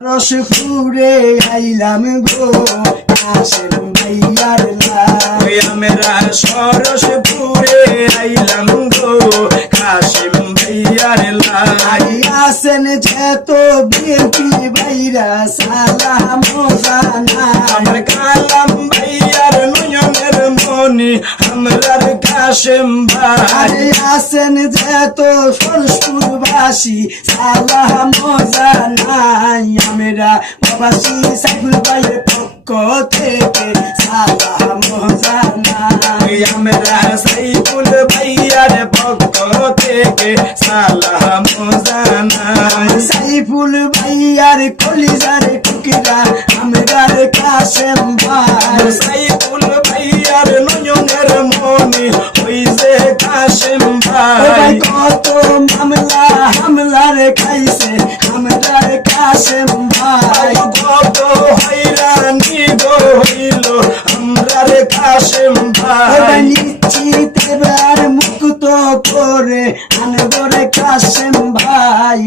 রসপুরে আইলাম গো আসেন ভাইয়ার লাল ওই আমরা সরসপুরে আইলাম গো কাশিম ভাইয়ার লাই আসেন যেত বিএনপি ভাইরা সালাম জানা আমার কালাম ভাইয়ার নয়নের মনি আমরার কাশিম ভাই। আসেন যেত সরসপুরবাসী সালাম জানাই। আমরা বাবাসী সাইকুল ভাইয়ের পক্ষ থেকে সালাম জানাই আমরা সাইফুল ভাইয়ার পক্ষ থেকে সালাম জানাই সাইফুল ভাইয়ার কলিজার টুকিরা আমরার কাশেম ভাই। সাইফুল ভাইয়ার নয়নের মনি ওই যে কাশিম ভাই কত মামলা হামলার খাইছে আমরার কাশেম ভাই। কত হইরানি হইল আমরার কাশেম ভাই। নিশ্চিত এবার মুক্ত করে আনবরে কাশেম ভাই।